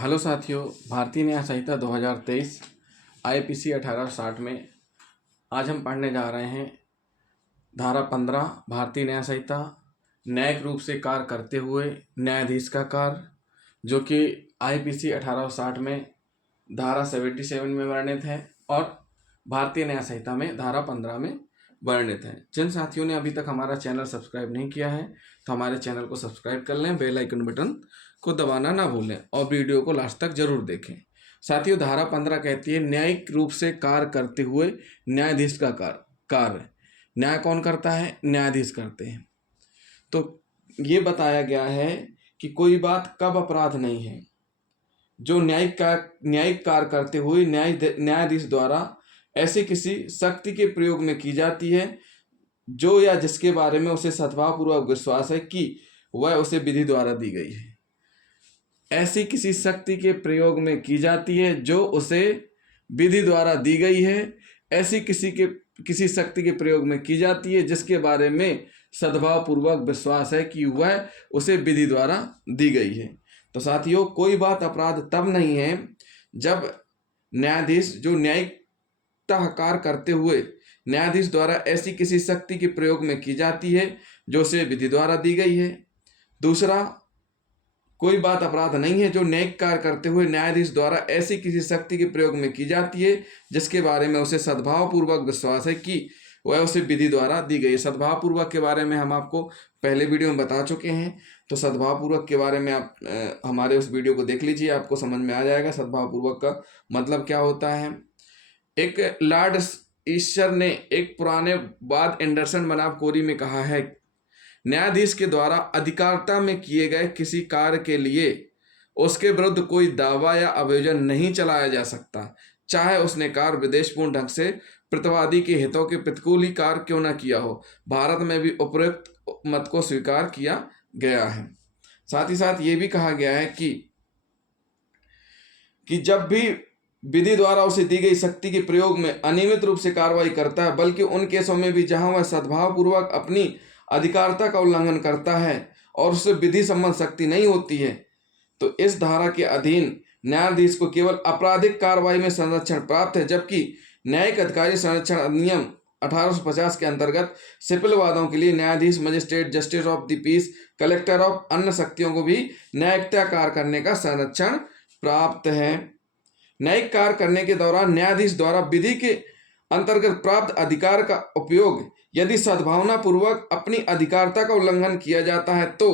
Hello साथियों, भारतीय न्याय संहिता 2023 आईपीसी 1860 में आज हम पढ़ने जा रहे हैं धारा 15 भारतीय न्याय संहिता, न्यायिक रूप से कार्य करते हुए न्यायाधीश का कार्य, जो कि आईपीसी 1860 में धारा 77 में वर्णित है और भारतीय न्याय संहिता में धारा 15 में वर्णित है। जिन साथियों ने अभी तक हमारा चैनल सब्सक्राइब नहीं किया है तो हमारे चैनल को सब्सक्राइब कर लें, बेल आइकन बटन को दबाना ना भूलें और वीडियो को लास्ट तक जरूर देखें। साथियों, धारा 15 कहती है न्यायिक रूप से कार्य करते हुए न्यायाधीश का कार्य। न्याय कौन करता है? न्यायाधीश करते हैं। तो ये बताया गया है कि कोई बात कब अपराध नहीं है जो न्यायिक कार्य करते हुए न्यायाधीश द्वारा ऐसी किसी शक्ति के प्रयोग में की जाती है जो या जिसके बारे में उसे सद्भावपूर्वक विश्वास है कि वह उसे विधि द्वारा दी गई है। ऐसी किसी शक्ति के प्रयोग में की जाती है जो उसे विधि द्वारा दी गई है। ऐसी किसी शक्ति के प्रयोग में की जाती है जिसके बारे में सद्भावपूर्वक विश्वास है कि वह उसे विधि द्वारा दी गई है। तो साथियों, कोई बात अपराध तब नहीं है जब न्यायाधीश जो न्यायिक कार्य करते हुए न्यायाधीश द्वारा ऐसी किसी शक्ति के प्रयोग में की जाती है जो उसे विधि द्वारा दी गई है। दूसरा, कोई बात अपराध नहीं है जो न्यायिक कार्य करते हुए न्यायाधीश द्वारा ऐसी किसी शक्ति के प्रयोग में की जाती है जिसके बारे में उसे सद्भावपूर्वक विश्वास है कि वह उसे विधि द्वारा दी गई है। सद्भावपूर्वक के बारे में हम आपको पहले वीडियो में बता चुके हैं, तो सद्भावपूर्वक के बारे में आप हमारे उस वीडियो को देख लीजिए, आपको समझ में आ जाएगा सद्भावपूर्वक का मतलब क्या होता है। एक लॉर्ड ईस्चर ने एक पुराने वाद एंडरसन बनाम कोरी में कहा है, न्यायाधीश के द्वारा अधिकारिता में किए गए किसी कार्य के लिए उसके विरुद्ध कोई दावा या अभियोजन नहीं चलाया जा सकता, चाहे उसने कार्य विद्वेषपूर्ण ढंग से प्रतिवादी के हितों के प्रतिकूल ही कार्य क्यों न किया हो। भारत में भी उपरोक्त मत को स्वीकार किया गया है। साथ ही साथ ये भी कहा गया है कि जब भी विधि द्वारा उसे दी गई शक्ति के प्रयोग में अनियमित रूप से कार्रवाई करता है, बल्कि उन केसों में भी जहां वह सद्भावपूर्वक अपनी अधिकारिता का उल्लंघन करता है और उससे विधि संबंध शक्ति नहीं होती है, तो इस धारा के अधीन न्यायाधीश को केवल आपराधिक कार्रवाई में संरक्षण प्राप्त है, जबकि न्यायिक अधिकारी संरक्षण अधिनियम 1850 के अंतर्गत सिविल वादों के लिए न्यायाधीश, magistrate, justice of the peace, collector of अन्य शक्तियों को भी न्यायिकता कार्य करने का संरक्षण प्राप्त है। न्यायिक कार्य करने के दौरान न्यायाधीश द्वारा विधि के अंतर्गत प्राप्त अधिकार का उपयोग यदि सद्भावना पूर्वक अपनी अधिकारिता का उल्लंघन किया जाता है तो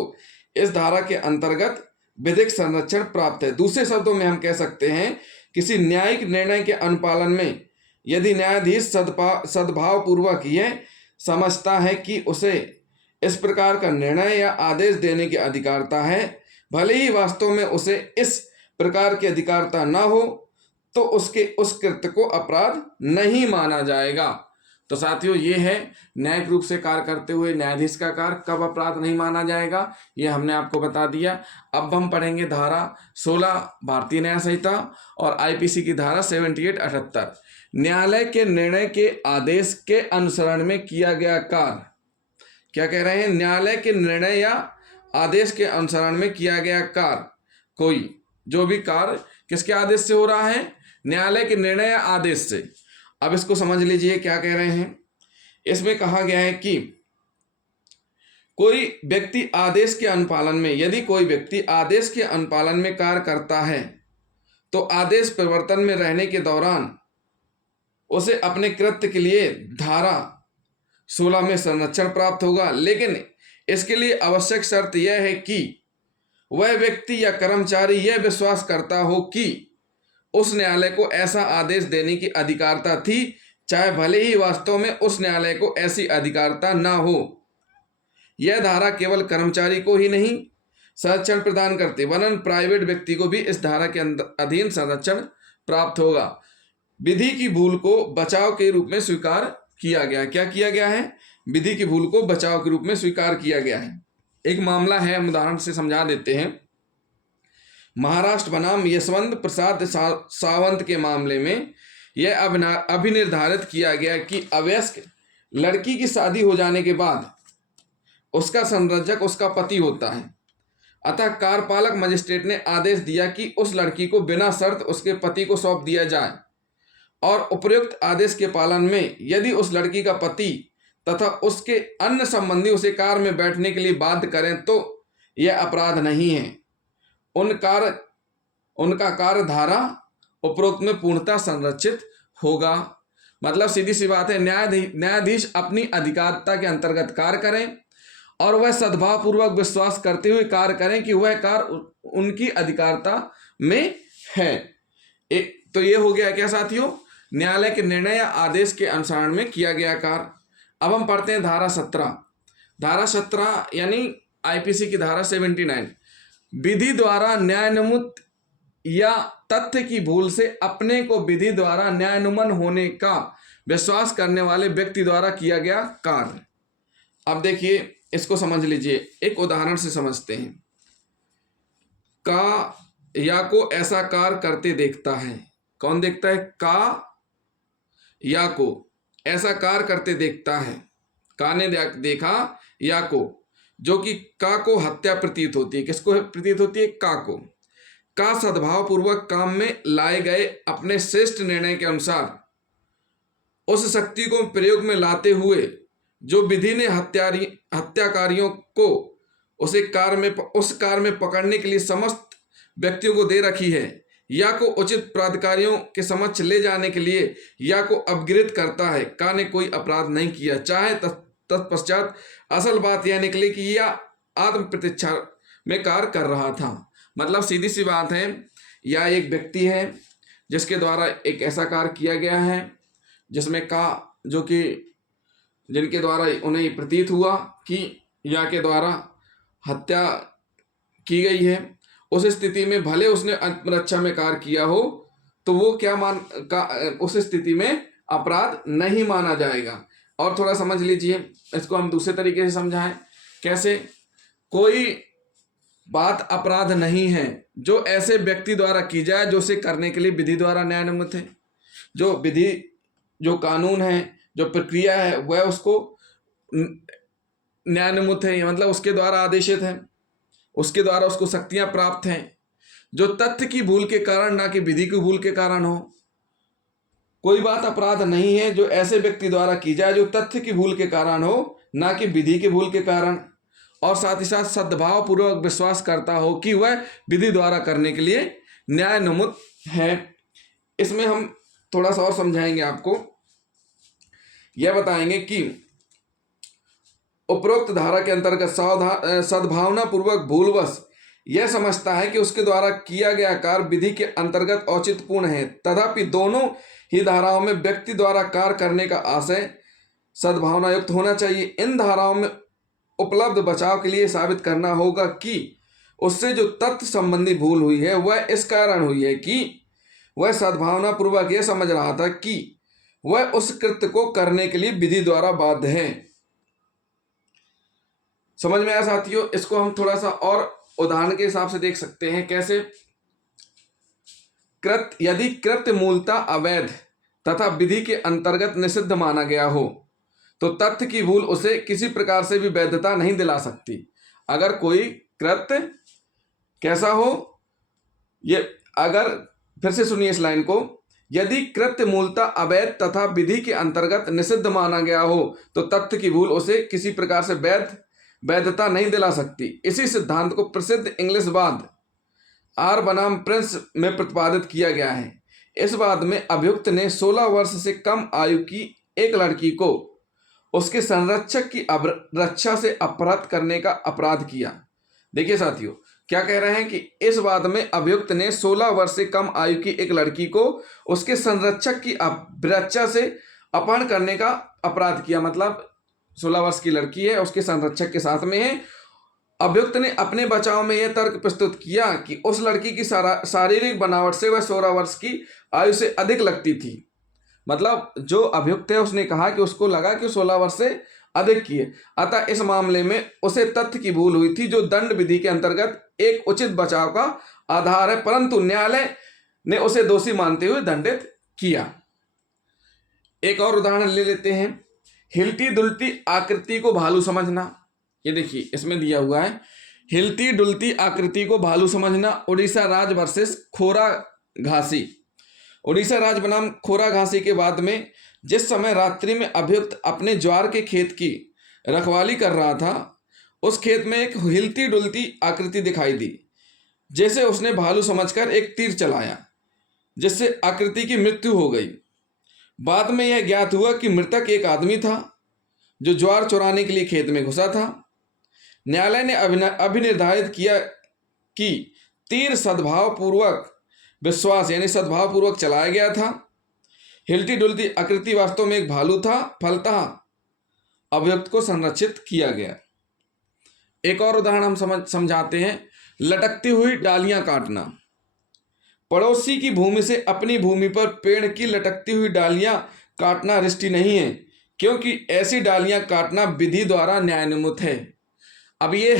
इस धारा के अंतर्गत विधिक संरक्षण प्राप्त है। दूसरे शब्दों में हम कह सकते हैं, किसी न्यायिक निर्णय के अनुपालन में यदि न्यायाधीश सद्भाव पूर्वक यह समझता है कि उसे इस प्रकार का निर्णय या आदेश देने की अधिकारिता है, भले ही वास्तव में उसे इस प्रकार की अधिकारिता न हो, तो उसके उस कृत्य को अपराध नहीं माना जाएगा। तो साथियों, ये है न्यायिक रूप से कार्य करते हुए न्यायाधीश का कार्य कब अपराध नहीं माना जाएगा, ये हमने आपको बता दिया। अब हम पढ़ेंगे धारा 16 भारतीय न्याय संहिता और आईपीसी की धारा 78-78। न्यायालय के निर्णय के आदेश के अनुसरण में किया गया कार्य। क्या कह रहे हैं? न्यायालय के निर्णय या आदेश के अनुसरण में किया गया कार्य, कोई जो भी कार्य किसके आदेश से हो रहा है? न्यायालय के निर्णय या आदेश से। अब इसको समझ लीजिए क्या कह रहे हैं। इसमें कहा गया है कि कोई व्यक्ति आदेश के अनुपालन में, यदि कोई व्यक्ति आदेश के अनुपालन में कार्य करता है तो आदेश प्रवर्तन में रहने के दौरान उसे अपने कृत्य के लिए धारा 16 में संरक्षण प्राप्त होगा, लेकिन इसके लिए आवश्यक शर्त यह है कि वह व्यक्ति या कर्मचारी यह विश्वास करता हो कि उस न्यायालय को ऐसा आदेश देने की अधिकारिता थी, चाहे भले ही वास्तव में उस न्यायालय को ऐसी अधिकारिता ना हो। यह धारा केवल कर्मचारी को ही नहीं संरक्षण प्रदान करती, वरन प्राइवेट व्यक्ति को भी इस धारा के अधीन संरक्षण प्राप्त होगा। विधि की भूल को बचाव के रूप में स्वीकार किया गया। क्या किया गया है? विधि की भूल को बचाव के रूप में स्वीकार किया गया है। एक मामला है, हम उदाहरण से समझा देते हैं। महाराष्ट्र बनाम यशवंत प्रसाद सावंत के मामले में यह अभिनिर्धारित किया गया कि अवयस्क लड़की की शादी हो जाने के बाद उसका संरक्षक उसका पति होता है। अतः कार्यपालक मजिस्ट्रेट ने आदेश दिया कि उस लड़की को बिना शर्त उसके पति को सौंप दिया जाए और उपयुक्त आदेश के पालन में यदि उस लड़की का पति तथा उसके अन्य संबंधी उसे कार में बैठने के लिए बाध्य करें तो यह अपराध नहीं है। उनका कार्य धारा उपरोक्त में पूर्णतः संरक्षित होगा। मतलब सीधी सी बात है, न्यायाधीश अपनी अधिकारिता के अंतर्गत कार्य करें और वह सद्भाव पूर्वक विश्वास करते हुए कार्य करें कि वह कार्य उनकी अधिकारिता में है। एक तो ये हो गया क्या साथियों, न्यायालय के निर्णय या आदेश के अनुसरण में किया गया कार्य। अब हम पढ़ते हैं धारा 17। धारा 17 यानी आईपीसी की धारा 79, विधि द्वारा न्यायानुमत या तथ्य की भूल से अपने को विधि द्वारा न्यायानुमन होने का विश्वास करने वाले व्यक्ति द्वारा किया गया कार्य। अब देखिए, इसको समझ लीजिए, एक उदाहरण से समझते हैं। का या को ऐसा कार्य करते देखता है। कौन देखता है? का या को ऐसा कार्य करते देखता है। का ने देखा या को, जो कि का को हत्या प्रतीत होती है। किसको प्रतीत होती है? का को। का सद्भाव पूर्वक काम में लाए गए अपने श्रेष्ठ निर्णय के अनुसार उस शक्ति को प्रयोग में लाते हुए जो विधि ने हत्याकारियों को उस कार्य में पकड़ने के लिए समस्त व्यक्तियों को दे रखी है, या को उचित प्राधिकारियों के समक्ष ले जाने के लिए या को अपगृहित करता है। का ने कोई अपराध नहीं किया, चाहे तत्पश्चात असल बात यह निकले कि यह आत्म प्रतीक्षा में कार्य कर रहा था। मतलब सीधी सी बात है, यह एक व्यक्ति है जिसके द्वारा एक ऐसा कार्य किया गया है जिसमें का, जो कि जिनके द्वारा उन्हें प्रतीत हुआ कि या के द्वारा हत्या की गई है, उस स्थिति में भले उसने आत्मरक्षा में कार्य किया हो तो वो उस स्थिति में अपराध नहीं माना जाएगा। और थोड़ा समझ लीजिए, इसको हम दूसरे तरीके से समझाएं। कैसे? कोई बात अपराध नहीं है जो ऐसे व्यक्ति द्वारा की जाए जो उसे करने के लिए विधि द्वारा न्यायानुमत है। जो विधि, जो कानून है, जो प्रक्रिया है, वह उसको न्यायानुमत है, मतलब उसके द्वारा आदेशित है, उसके द्वारा उसको शक्तियां प्राप्त हैं, जो तथ्य की भूल के कारण, ना कि विधि की भूल के कारण हो। कोई बात अपराध नहीं है जो ऐसे व्यक्ति द्वारा की जाए जो तथ्य की भूल के कारण हो, ना कि विधि की भूल के कारण, और साथ ही साथ सद्भाव पूर्वक विश्वास करता हो कि वह विधि द्वारा करने के लिए न्यायानुमत है। इसमें हम थोड़ा सा और समझाएंगे आपको। यह बताएंगे कि उपरोक्त धारा के अंतर्गत सद्भावना पूर्वक भूलवश यह समझता है कि उसके द्वारा किया गया कार्य विधि के अंतर्गत औचित्यपूर्ण है, तथापि दोनों ही धाराओं में व्यक्ति द्वारा कार्य करने का आशय सद्भावना युक्त होना चाहिए। इन धाराओं में उपलब्ध बचाव के लिए साबित करना होगा कि उससे जो तथ्य संबंधी भूल हुई है वह इस कारण हुई है कि वह सद्भावना पूर्वक यह समझ रहा था कि वह उस कृत्य को करने के लिए विधि द्वारा बाध्य है। समझ में आया साथियों? इसको हम थोड़ा सा और उदाहरण के हिसाब से देख सकते हैं। कैसे? यदि कृत्य मूलतः अवैध तथा विधि के अंतर्गत निषिद्ध माना गया हो तो तथ्य की भूल उसे किसी प्रकार से भी वैधता नहीं दिला सकती। अगर कोई कृत्य कैसा हो, ये अगर फिर से सुनिए इस लाइन को, यदि कृत्य मूलतः अवैध तथा विधि के अंतर्गत निषिद्ध माना गया हो तो तथ्य की भूल उसे किसी प्रकार से वैधता नहीं दिला सकती। इसी सिद्धांत को प्रसिद्ध इंग्लिशवाद आर बनाम प्रिंस में प्रतिपादित किया गया है। इस वाद में अभियुक्त ने 16 वर्ष से कम आयु की एक लड़की को उसके संरक्षक की रक्षा से अपहृत करने का अपराध किया। देखिए साथियों, क्या कह रहे हैं कि इस वाद में अभियुक्त ने 16 वर्ष से कम आयु की एक लड़की को उसके संरक्षक की रक्षा से अपहरण करने का अपराध किया। मतलब 16 वर्ष की लड़की है, उसके संरक्षक के साथ में है। अभियुक्त ने अपने बचाव में यह तर्क प्रस्तुत किया कि उस लड़की की शारीरिक बनावट से वह 16 वर्ष की आयु से अधिक लगती थी। मतलब जो अभियुक्त है उसने कहा कि उसको लगा कि 16 वर्ष से अधिक की है, अतः इस मामले में उसे तथ्य की भूल हुई थी जो दंड विधि के अंतर्गत एक उचित बचाव का आधार है, परंतु न्यायालय ने उसे दोषी मानते हुए दंडित किया। एक और उदाहरण ले लेते हैं। हिलती दुलती आकृति को भालू समझना। ये देखिए इसमें दिया हुआ है, हिलती डुलती आकृति को भालू समझना। उड़ीसा राज वर्सेस खोरा घासी। उड़ीसा राज बनाम खोरा घासी के बाद में जिस समय रात्रि में अभियुक्त अपने ज्वार के खेत की रखवाली कर रहा था, उस खेत में एक हिलती डुलती आकृति दिखाई दी। जैसे उसने भालू समझकर एक तीर चलाया, जिससे आकृति की मृत्यु हो गई। बाद में यह ज्ञात हुआ कि मृतक एक आदमी था जो ज्वार चुराने के लिए खेत में घुसा था। न्यायालय ने अभिनिर्धारित किया कि तीर सद्भावपूर्वक विश्वास यानी सद्भावपूर्वक चलाया गया था। हिलती डुलती आकृति वास्तव में एक भालू था, फलतः अभियुक्त को संरक्षित किया गया। एक और उदाहरण हम समझाते हैं। लटकती हुई डालियां काटना। पड़ोसी की भूमि से अपनी भूमि पर पेड़ की लटकती हुई डालियां काटना रिष्टि नहीं है, क्योंकि ऐसी डालियां काटना विधि द्वारा न्यायोन्मुख है। अब ये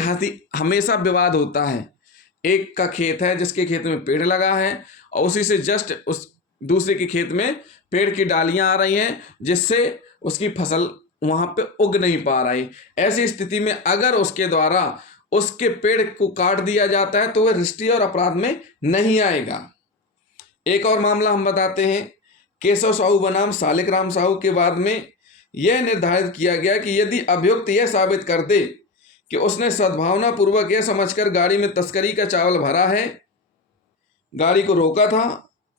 हमेशा विवाद होता है। एक का खेत है जिसके खेत में पेड़ लगा है और उसी से जस्ट उस दूसरे के खेत में पेड़ की डालियां आ रही हैं, जिससे उसकी फसल वहां पे उग नहीं पा रही। ऐसी स्थिति में अगर उसके द्वारा उसके पेड़ को काट दिया जाता है तो वह रिष्टि और अपराध में नहीं आएगा। एक और मामला हम बताते हैं। केशव साहू बनाम शालिग्राम साहू के बाद में यह निर्धारित किया गया कि यदि अभियुक्त यह साबित कर दे कि उसने सद्भावना पूर्वक यह समझकर गाड़ी में तस्करी का चावल भरा है, गाड़ी को रोका था,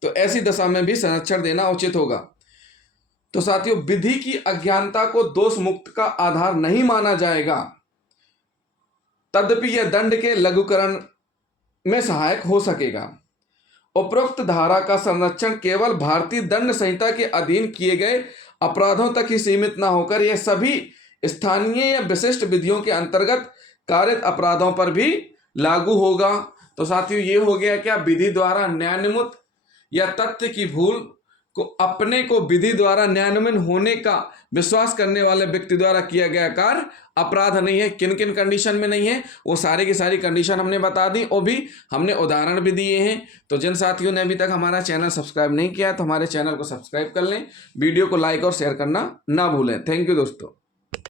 तो ऐसी दशा में भी संरक्षण देना उचित होगा। तो साथियों, विधि की अज्ञानता को दोष मुक्त का आधार नहीं माना जाएगा, तद्यपि यह दंड के लघुकरण में सहायक हो सकेगा। उपरोक्त धारा का संरक्षण केवल भारतीय दंड संहिता के अधीन किए गए अपराधों तक ही सीमित न होकर यह सभी स्थानीय या विशिष्ट विधियों के अंतर्गत कारित अपराधों पर भी लागू होगा। तो साथियों, ये हो गया क्या, विधि द्वारा न्यायोन्मुख या तथ्य की भूल को अपने को विधि द्वारा न्यायोन्मुख होने का विश्वास करने वाले व्यक्ति द्वारा किया गया कार्य अपराध नहीं है। किन किन कंडीशन में नहीं है, वो सारी की सारी कंडीशन हमने बता दी और भी हमने उदाहरण भी दिए हैं। तो जिन साथियों ने अभी तक हमारा चैनल सब्सक्राइब नहीं किया तो हमारे चैनल को सब्सक्राइब कर लें। वीडियो को लाइक और शेयर करना ना भूलें। थैंक यू दोस्तों।